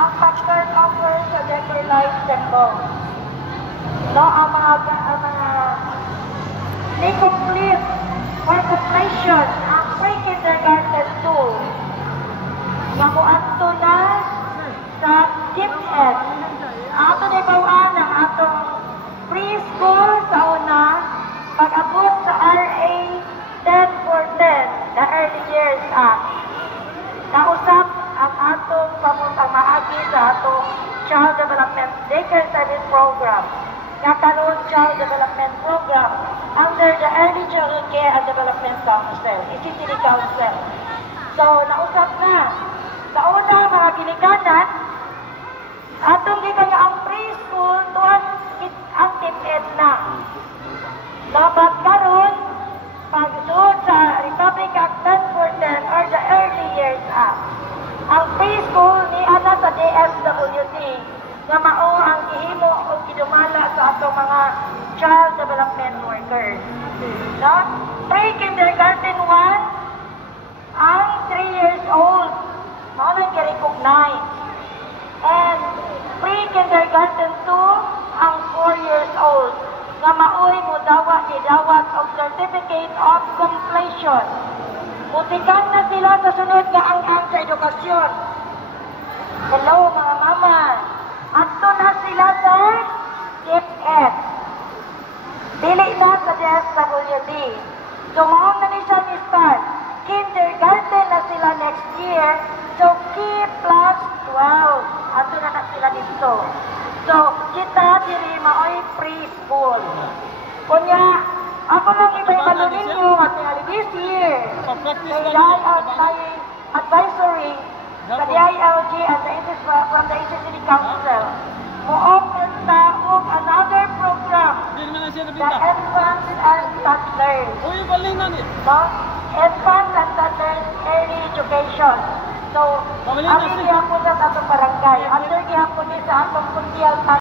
ang pag-turnover sa Denver Light Temple. No, ang mga complete for completion ang pre-kindergarten 2. Mamuadto na sa DepEd. Ato na ibawaan ang atong preschool sa una pag-abot sa RA 10/10, the Early Years Act. Nausap ang atong pamutang maagi sa atong Child Development Daycare Service Program. Nakaroon Child Development Program under the Early Childhood Care and Development Council, ECTD Council. So, nausap na. Sa una, mga ginikanan, atong gikan nga ang preschool tuwan ang DepEd na. Dapat karon pagsuod sa Republic Act 10/10 or the Early Years Act. Ang preschool ni ana sa DSWD nga mao ang gihimo o gidumala sa atong mga child development workers. No? Pre-kindergarten 1 ang 3 years old mao nang gi-recognize. And pre-kindergarten 2 ang 4 years old nga maoy mo dawat og certificate of completion. Mutikan na sila sa sunod nga ang sa edukasyon. Hello mga mama. Adto na sila sa DepEd. Dili na sa DSWD. So mao na ni siya ni-start. Kindergarten na sila next year. So K+12. Adto na sila dito. So kita diri maoy preschool. Kunya ako lang iba-iba ninyo at tingali this year. May advisory sa DILG and from the ECTD Council. Mo-open ta og another program. The Infants and Toddlers. No? Infants and Toddlers Early Education. So, ang gihapon sa atong barangay. Under gihapon sa atong Puntial